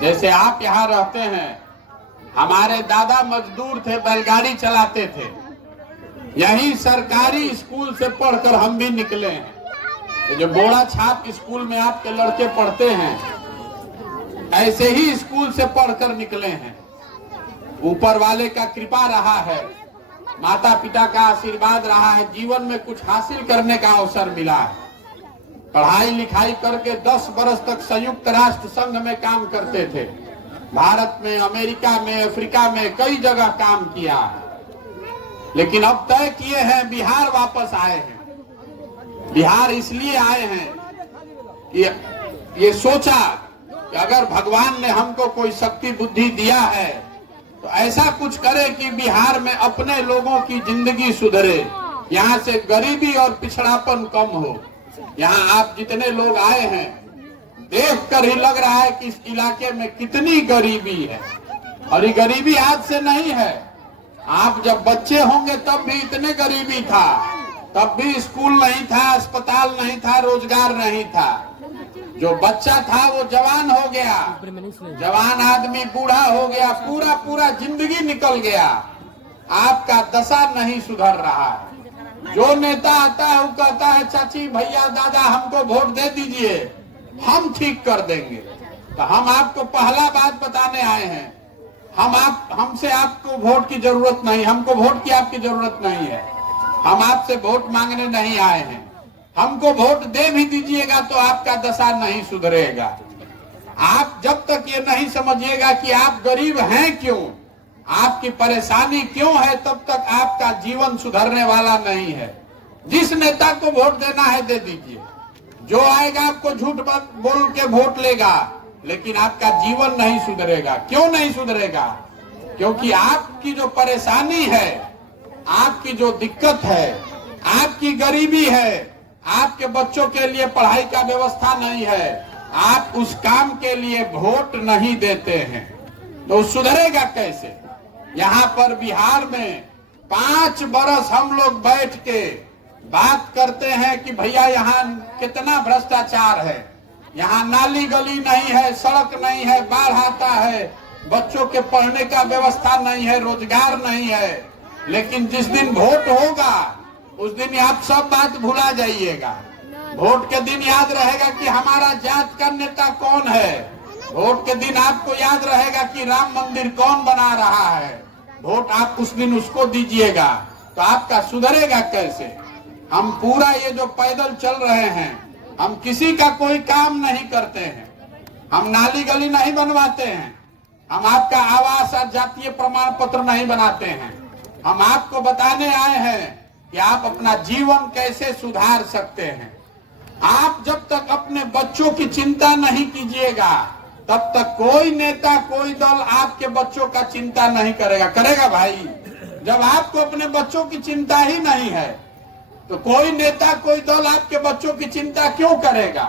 जैसे आप यहाँ रहते हैं, हमारे दादा मजदूर थे, बैलगाड़ी चलाते थे, यही सरकारी स्कूल से पढ़कर हम भी निकले हैं। तो जो बोड़ा छाप स्कूल में आपके लड़के पढ़ते हैं, ऐसे ही स्कूल से पढ़कर निकले हैं। ऊपर वाले का कृपा रहा है, माता पिता का आशीर्वाद रहा है, जीवन में कुछ हासिल करने का अवसर मिला है। पढ़ाई लिखाई करके 10 बरस तक संयुक्त राष्ट्र संघ में काम करते थे। भारत में, अमेरिका में, अफ्रीका में कई जगह काम किया है, लेकिन अब तय किए हैं बिहार वापस आए हैं। बिहार इसलिए आए हैं कि ये सोचा कि अगर भगवान ने हमको कोई शक्ति बुद्धि दिया है तो ऐसा कुछ करे कि बिहार में अपने लोगों की जिंदगी सुधरे, यहाँ से गरीबी और पिछड़ापन कम हो। यहाँ आप जितने लोग आए हैं, देखकर ही लग रहा है कि इस इलाके में कितनी गरीबी है। और ये गरीबी आज से नहीं है, आप जब बच्चे होंगे तब भी इतने गरीबी था, तब भी स्कूल नहीं था, अस्पताल नहीं था, रोजगार नहीं था। जो बच्चा था वो जवान हो गया, जवान आदमी बूढ़ा हो गया, पूरा पूरा जिंदगी निकल गया। आपका दशा नहीं सुधर रहा है। जो नेता आता है वो कहता है चाची भैया दादा हमको वोट दे दीजिए, हम ठीक कर देंगे। तो हम आपको पहला बात बताने आए हैं, हमसे आपको वोट की जरूरत नहीं, हमको वोट की आपकी जरूरत नहीं है। हम आपसे वोट मांगने नहीं आए हैं। हमको वोट दे भी दीजिएगा तो आपका दशा नहीं सुधरेगा। आप जब तक ये नहीं समझिएगा कि आप गरीब हैं क्यों, आपकी परेशानी क्यों है, तब तक आपका जीवन सुधरने वाला नहीं है। जिस नेता को वोट देना है दे दीजिए, जो आएगा आपको झूठ बोल के वोट लेगा, लेकिन आपका जीवन नहीं सुधरेगा। क्यों नहीं सुधरेगा? क्योंकि आपकी जो परेशानी है, आपकी जो दिक्कत है, आपकी गरीबी है, आपके बच्चों के लिए पढ़ाई का व्यवस्था नहीं है, आप उस काम के लिए वोट नहीं देते हैं, तो सुधरेगा कैसे? यहाँ पर बिहार में 5 बरस हम लोग बैठ के बात करते हैं कि भैया यहाँ कितना भ्रष्टाचार है, यहाँ नाली गली नहीं है, सड़क नहीं है, बाढ़ आता है, बच्चों के पढ़ने का व्यवस्था नहीं है, रोजगार नहीं है। लेकिन जिस दिन वोट होगा उस दिन आप सब बात भुला जाइएगा। वोट के दिन याद रहेगा कि हमारा जात का नेता कौन है। वोट के दिन आपको याद रहेगा कि राम मंदिर कौन बना रहा है। वोट आप उस दिन उसको दीजिएगा, तो आपका सुधरेगा कैसे? हम पूरा ये जो पैदल चल रहे हैं, हम किसी का कोई काम नहीं करते हैं, हम नाली गली नहीं बनवाते हैं, हम आपका आवास और जातीय प्रमाण पत्र नहीं बनाते हैं। हम आपको बताने आए हैं कि आप अपना जीवन कैसे सुधार सकते हैं। आप जब तक अपने बच्चों की चिंता नहीं कीजिएगा, तब तक कोई नेता कोई दल आपके बच्चों का चिंता नहीं करेगा। करेगा भाई? जब आपको अपने बच्चों की चिंता ही नहीं है तो कोई नेता कोई दल आपके बच्चों की चिंता क्यों करेगा?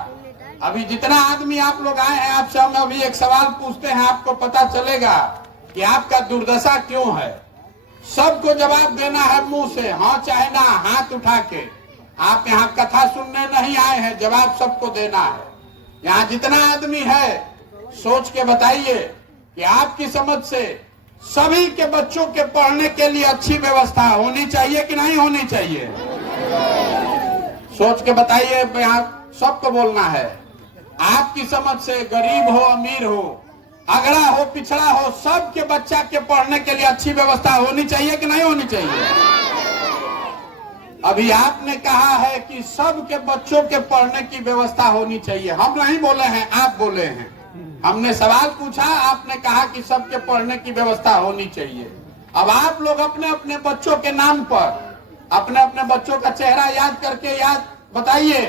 अभी जितना आदमी आप लोग आए हैं, आपसे हम अभी एक सवाल पूछते हैं, आपको पता चलेगा कि आपका दुर्दशा क्यों है। सबको जवाब देना है मुंह से, हाँ चाहे ना, हाथ उठा के। आप यहाँ कथा सुनने नहीं आए हैं, जवाब सबको देना है। यहाँ जितना आदमी है सोच के बताइए कि आपकी समझ से सभी के बच्चों के पढ़ने के लिए अच्छी व्यवस्था होनी चाहिए कि नहीं होनी चाहिए? सोच के बताइए। यहाँ सबको बोलना है। आपकी समझ से गरीब हो अमीर हो, अगड़ा हो पिछड़ा हो, सबके बच्चा के पढ़ने के लिए अच्छी व्यवस्था होनी चाहिए कि नहीं होनी चाहिए? अभी आपने कहा है कि सबके बच्चों के पढ़ने की व्यवस्था होनी चाहिए। हम नहीं बोले हैं, आप बोले हैं। हमने सवाल पूछा, आपने कहा कि सबके पढ़ने की व्यवस्था होनी चाहिए। अब आप लोग अपने अपने बच्चों के नाम पर, अपने अपने बच्चों का चेहरा याद करके याद बताइए,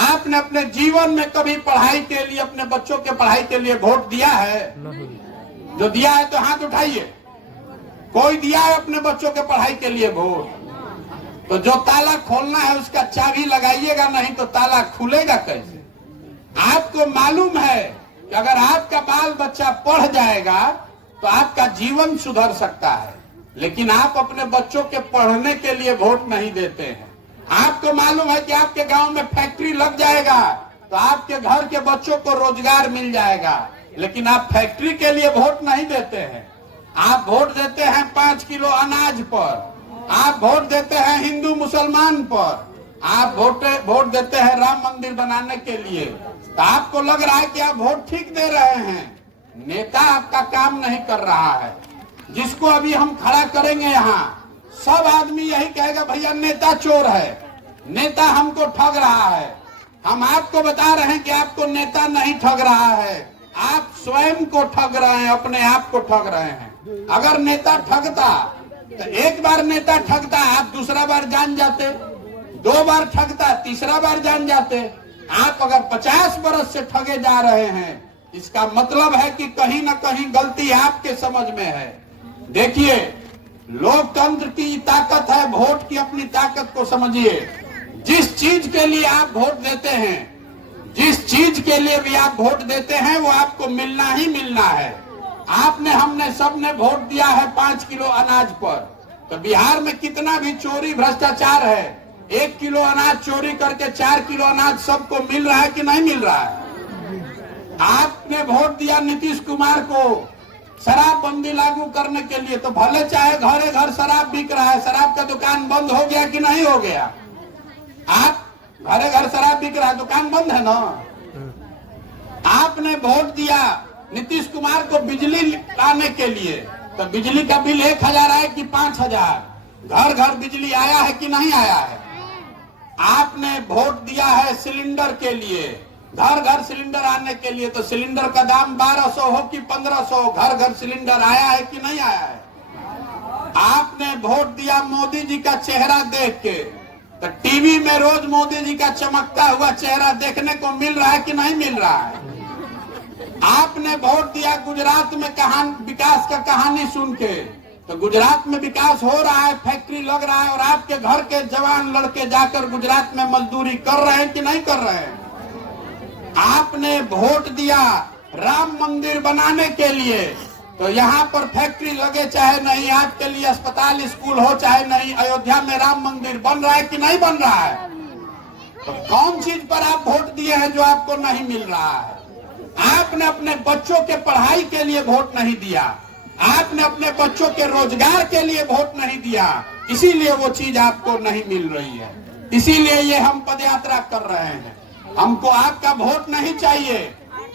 आपने अपने जीवन में कभी पढ़ाई के लिए, अपने बच्चों के पढ़ाई के लिए वोट दिया है? नहीं। जो दिया है तो हाथ उठाइए। कोई दिया है अपने बच्चों के पढ़ाई के लिए वोट? तो जो ताला खोलना है उसका चाबी लगाइएगा, नहीं तो ताला खुलेगा कैसे? आपको मालूम है कि अगर आपका बाल बच्चा पढ़ जाएगा तो आपका जीवन सुधर सकता है, लेकिन आप अपने बच्चों के पढ़ने के लिए वोट नहीं देते हैं। आपको मालूम है कि आपके गांव में फैक्ट्री लग जाएगा तो आपके घर के बच्चों को रोजगार मिल जाएगा, लेकिन आप फैक्ट्री के लिए वोट नहीं देते हैं। आप वोट देते हैं 5 किलो अनाज पर, आप वोट देते हैं हिंदू मुसलमान पर, आप वोट देते हैं राम मंदिर बनाने के लिए। तो आपको लग रहा है कि आप वोट ठीक दे रहे हैं, नेता आपका काम नहीं कर रहा है। जिसको अभी हम खड़ा करेंगे यहाँ, सब आदमी यही कहेगा भैया नेता चोर है, नेता हमको ठग रहा है। हम आपको बता रहे हैं कि आपको नेता नहीं ठग रहा है, आप स्वयं को ठग रहे हैं, अपने आप को ठग रहे हैं। अगर नेता ठगता तो एक बार नेता ठगता, आप दूसरा बार जान जाते, 2 बार ठगता, तीसरा बार जान जाते। आप अगर 50 बरस से ठगे जा रहे हैं, इसका मतलब है कि कहीं ना कहीं गलती आपके समझ में है। देखिए, लोकतंत्र की ताकत है, वोट की अपनी ताकत को समझिए। जिस चीज के लिए आप वोट देते हैं, जिस चीज के लिए भी आप वोट देते हैं, वो आपको मिलना ही मिलना है। आपने, हमने, सबने वोट दिया है 5 किलो अनाज पर। तो बिहार में कितना भी चोरी भ्रष्टाचार है, 1 किलो अनाज चोरी करके 4 किलो अनाज सबको मिल रहा है कि नहीं मिल रहा है? आपने वोट दिया नीतीश कुमार को शराबबंदी लागू करने के लिए, तो भले चाहे घरे घर शराब बिक रहा है, शराब का दुकान बंद हो गया कि नहीं हो गया? आप घरे घर शराब बिक रहा है, दुकान बंद है ना। आपने वोट दिया नीतीश कुमार को बिजली लाने के लिए, तो बिजली का बिल 1000 आए कि 5000? घर घर बिजली आया है कि नहीं आया है? आपने वोट दिया है सिलेंडर के लिए, घर घर सिलेंडर आने के लिए, तो सिलेंडर का दाम 1200 हो कि 1500, घर घर सिलेंडर आया है कि नहीं आया है? आपने वोट दिया मोदी जी का चेहरा देख के, तो टीवी में रोज मोदी जी का चमकता हुआ चेहरा देखने को मिल रहा है कि नहीं मिल रहा है? आपने वोट दिया गुजरात में विकास का कहानी सुन के, तो गुजरात में विकास हो रहा है, फैक्ट्री लग रहा है, और आपके घर के जवान लड़के जाकर गुजरात में मजदूरी कर रहे हैं कि नहीं कर रहे हैं? आपने वोट दिया राम मंदिर बनाने के लिए, तो यहाँ पर फैक्ट्री लगे चाहे नहीं, आपके लिए अस्पताल स्कूल हो चाहे नहीं, अयोध्या में राम मंदिर बन रहा है कि नहीं बन रहा है? तो कौन चीज पर आप वोट दिए हैं जो आपको नहीं मिल रहा है? आपने अपने बच्चों के पढ़ाई के लिए वोट नहीं दिया, आपने अपने बच्चों के रोजगार के लिए वोट नहीं दिया, इसीलिए वो चीज आपको नहीं मिल रही है। इसीलिए ये हम पदयात्रा कर रहे हैं। हमको आपका वोट नहीं चाहिए,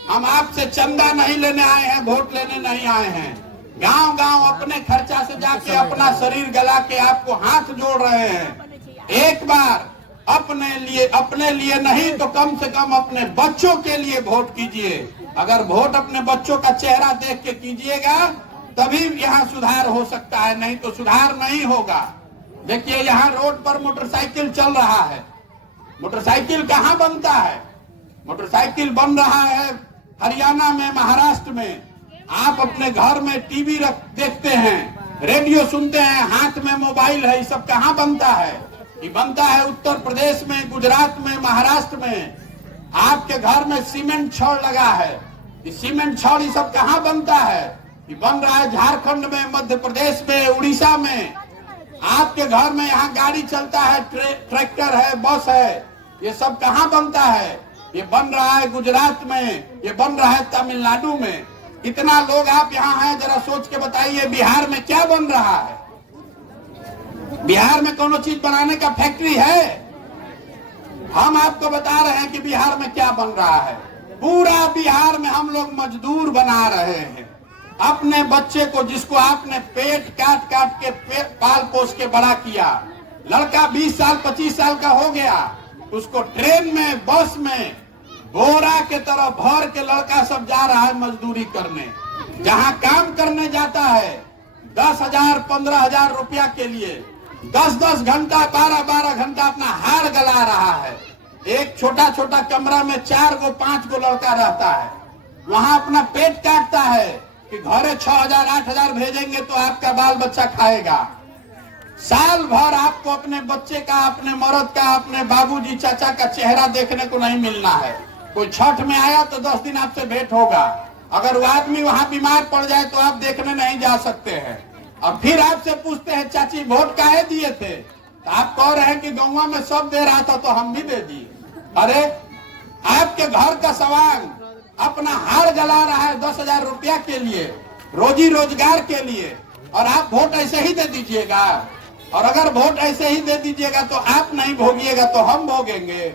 हम आपसे चंदा नहीं लेने आए हैं, वोट लेने नहीं आए हैं। गांव गांव अपने खर्चा से जाके अपना शरीर गला के आपको हाथ जोड़ रहे हैं। एक बार अपने लिए नहीं तो कम से कम अपने बच्चों के लिए वोट कीजिए। अगर वोट अपने बच्चों का चेहरा देख के कीजिएगा तभी यहाँ सुधार हो सकता है, नहीं तो सुधार नहीं होगा। देखिए, यहाँ रोड पर मोटरसाइकिल चल रहा है, मोटरसाइकिल कहाँ बनता है? मोटरसाइकिल बन रहा है हरियाणा में, महाराष्ट्र में। आप अपने घर में टीवी देखते हैं, रेडियो सुनते हैं, हाथ में मोबाइल है, ये सब कहाँ बनता है? ये बनता है उत्तर प्रदेश में, गुजरात में, महाराष्ट्र में। आपके घर में सीमेंट छड़ लगा है, ये सीमेंट छड़ ये सब कहाँ बनता है? ये बन रहा है झारखंड में, मध्य प्रदेश में, उड़ीसा में। आपके घर में यहाँ गाड़ी चलता है, ट्रैक्टर है, बस है, ये सब कहाँ बनता है? ये बन रहा है गुजरात में, ये बन रहा है तमिलनाडु में। इतना लोग आप यहाँ हैं, जरा सोच के बताइए बिहार में क्या बन रहा है? बिहार में कोनो चीज बनाने का फैक्ट्री है? हम आपको बता रहे हैं कि बिहार में क्या बन रहा है। पूरा बिहार में हम लोग मजदूर बना रहे हैं। अपने बच्चे को, जिसको आपने पेट काट काट के पाल पोस के बड़ा किया, लड़का 20 साल 25 साल का हो गया, उसको ट्रेन में, बस में बोरा के तरह भर के लड़का सब जा रहा है मजदूरी करने। जहां काम करने जाता है 10,000 15,000 रुपया के लिए 10-10 घंटा 12-12 घंटा अपना हाड़ गला रहा है। एक छोटा छोटा कमरा में 4 गो 5 गो लड़का रहता है, वहां अपना पेट काटता है कि घरे 6,000 8,000 भेजेंगे तो आपका बाल बच्चा खाएगा। साल भर आपको अपने बच्चे का, अपने मर्द का, अपने बाबूजी चाचा का चेहरा देखने को नहीं मिलना है। कोई छठ में आया तो 10 दिन आपसे भेंट होगा। अगर वो आदमी वहां बीमार पड़ जाए तो आप देखने नहीं जा सकते हैं। और फिर आपसे पूछते हैं चाची वोट काहे दिए थे? तो आप कह रहे हैं कि गौवा में सब दे रहा था तो हम भी दे दिए। अरे आपके घर का सवाल अपना हार जला रहा है 10,000 रुपया के लिए, रोजी रोजगार के लिए, और आप वोट ऐसे ही दे दीजिएगा। और अगर वोट ऐसे ही दे दीजिएगा तो आप नहीं भोगिएगा तो हम भोगेंगे।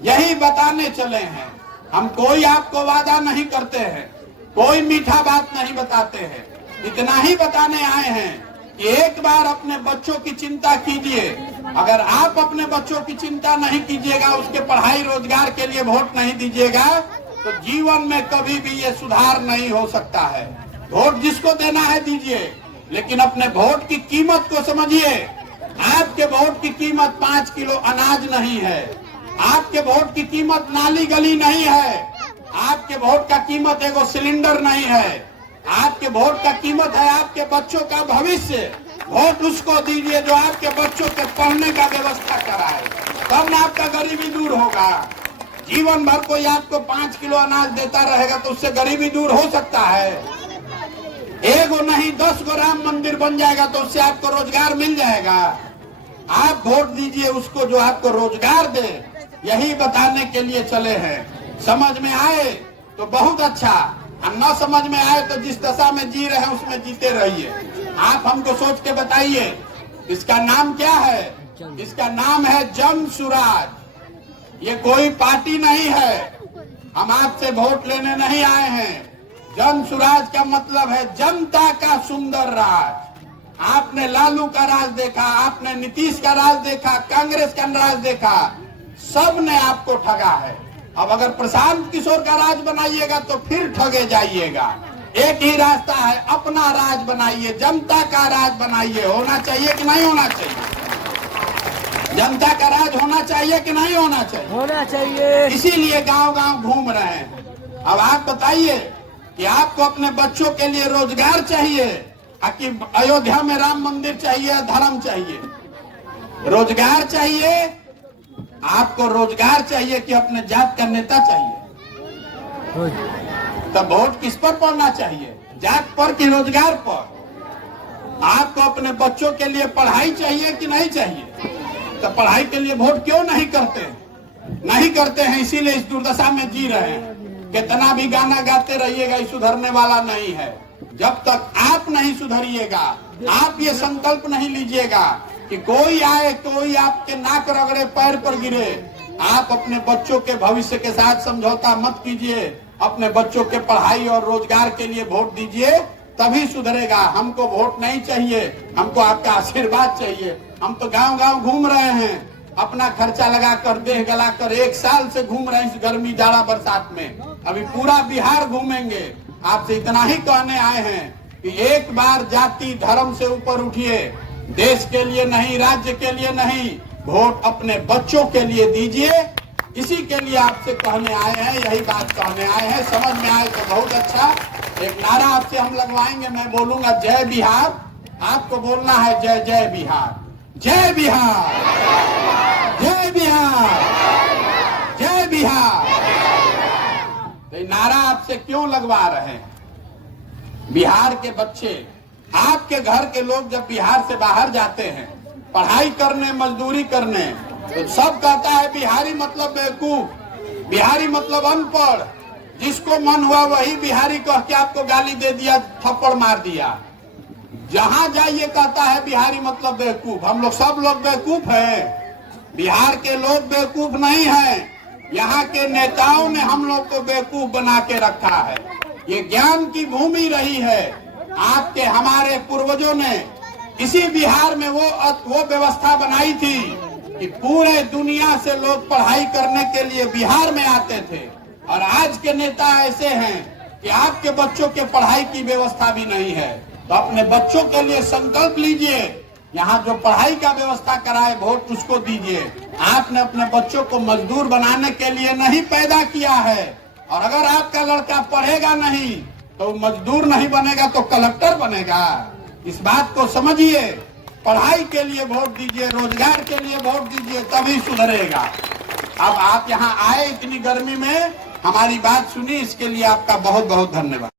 यही बताने चले हैं हम। कोई आपको वादा नहीं करते हैं, कोई मीठा बात नहीं बताते हैं। इतना ही बताने आए हैं कि एक बार अपने बच्चों की चिंता कीजिए। अगर आप अपने बच्चों की चिंता नहीं कीजिएगा, उसके पढ़ाई रोजगार के लिए वोट नहीं दीजिएगा, तो जीवन में कभी भी ये सुधार नहीं हो सकता है। वोट जिसको देना है दीजिए, लेकिन अपने वोट की कीमत को समझिए। आपके वोट की कीमत 5 किलो अनाज नहीं है, आपके वोट की कीमत नाली गली नहीं है, आपके वोट का कीमत एगो सिलेंडर नहीं है। आपके वोट का कीमत है आपके बच्चों का भविष्य। वोट उसको दीजिए जो आपके बच्चों के पढ़ने का व्यवस्था कराए, तब ना आपका गरीबी दूर होगा। जीवन भर कोई आपको 5 किलो अनाज देता रहेगा तो उससे गरीबी दूर हो सकता है? एगो नहीं 10 गो राम मंदिर बन जाएगा तो उससे आपको रोजगार मिल जाएगा। आप वोट दीजिए उसको जो आपको रोजगार दे। यही बताने के लिए चले हैं। समझ में आए तो बहुत अच्छा, न समझ में आए तो जिस दशा में जी रहे हैं उसमें जीते रहिए। आप हमको सोच के बताइए इसका नाम क्या है? इसका नाम है जन सुराज। ये कोई पार्टी नहीं है, हम आपसे वोट लेने नहीं आए हैं। जन सुराज का मतलब है जनता का सुंदर राज। आपने लालू का राज देखा, आपने नीतीश का राज देखा, कांग्रेस का राज देखा, सब ने आपको ठगा है। अब अगर प्रशांत किशोर का राज बनाइएगा तो फिर ठगे जाइएगा। एक ही रास्ता है, अपना राज बनाइए, जनता का राज बनाइए। होना चाहिए कि नहीं होना चाहिए? जनता का राज होना चाहिए कि नहीं होना चाहिए? होना चाहिए। इसीलिए गांव-गांव घूम रहे हैं। अब आप बताइए कि आपको अपने बच्चों के लिए रोजगार चाहिए कि अयोध्या में राम मंदिर चाहिए, धर्म चाहिए? रोजगार चाहिए। आपको रोजगार चाहिए कि अपने जात का नेता चाहिए? तब वोट किस पर पड़ना चाहिए? जात पर कि रोजगार पर? आपको अपने बच्चों के लिए पढ़ाई चाहिए कि नहीं चाहिए? तो पढ़ाई के लिए वोट क्यों नहीं करते? नहीं करते हैं, इसीलिए इस दुर्दशा में जी रहे हैं। कितना भी गाना गाते रहिएगा, ये सुधरने वाला नहीं है। जब तक आप नहीं सुधरिएगा, आप ये संकल्प नहीं लीजिएगा कि कोई आए, कोई आपके नाक रगड़े, पैर पर गिरे, आप अपने बच्चों के भविष्य के साथ समझौता मत कीजिए। अपने बच्चों के पढ़ाई और रोजगार के लिए वोट दीजिए, तभी सुधरेगा। हमको वोट नहीं चाहिए, हमको आपका आशीर्वाद चाहिए। हम तो गांव-गांव घूम रहे हैं, अपना खर्चा लगाकर, देह गलाकर 1 साल से घूम रहे हैं इस गर्मी जाड़ा बरसात में। अभी पूरा बिहार घूमेंगे। आपसे इतना ही कहने आए हैं कि एक बार जाति धर्म से ऊपर उठिए। देश के लिए नहीं, राज्य के लिए नहीं, वोट अपने बच्चों के लिए दीजिए। इसी के लिए आपसे कहने आए हैं, यही बात कहने आए हैं। समझ में आए तो बहुत अच्छा। एक नारा आपसे हम लगवाएंगे, मैं बोलूंगा जय बिहार, आपको बोलना है जय जय बिहार। जय बिहार, जय बिहार, जय बिहार। तो नारा आपसे क्यों लगवा रहे हैं? बिहार के बच्चे, आपके घर के लोग जब बिहार से बाहर जाते हैं पढ़ाई करने, मजदूरी करने, तो सब कहता है बिहारी मतलब बेवकूफ, बिहारी मतलब अनपढ़। जिसको मन हुआ वही बिहारी कह के आपको गाली दे दिया, थप्पड़ मार दिया। जहां जाइए कहता है बिहारी मतलब बेवकूफ। हम लोग सब लोग बेवकूफ हैं। बिहार के लोग बेवकूफ नहीं हैं, यहाँ के नेताओं ने हम लोग को बेवकूफ बना के रखा है। ये ज्ञान की भूमि रही है। आपके हमारे पूर्वजों ने इसी बिहार में वो व्यवस्था बनाई थी कि पूरे दुनिया से लोग पढ़ाई करने के लिए बिहार में आते थे। और आज के नेता ऐसे हैं कि आपके बच्चों के पढ़ाई की व्यवस्था भी नहीं है। तो अपने बच्चों के लिए संकल्प लीजिए, यहाँ जो पढ़ाई का व्यवस्था कराए वोट उसको दीजिए। आपने अपने बच्चों को मजदूर बनाने के लिए नहीं पैदा किया है। और अगर आपका लड़का पढ़ेगा नहीं तो मजदूर नहीं बनेगा तो कलेक्टर बनेगा। इस बात को समझिए। पढ़ाई के लिए वोट दीजिए, रोजगार के लिए वोट दीजिए, तभी सुधरेगा। अब आप यहाँ आए इतनी गर्मी में, हमारी बात सुनी, इसके लिए आपका बहुत बहुत धन्यवाद।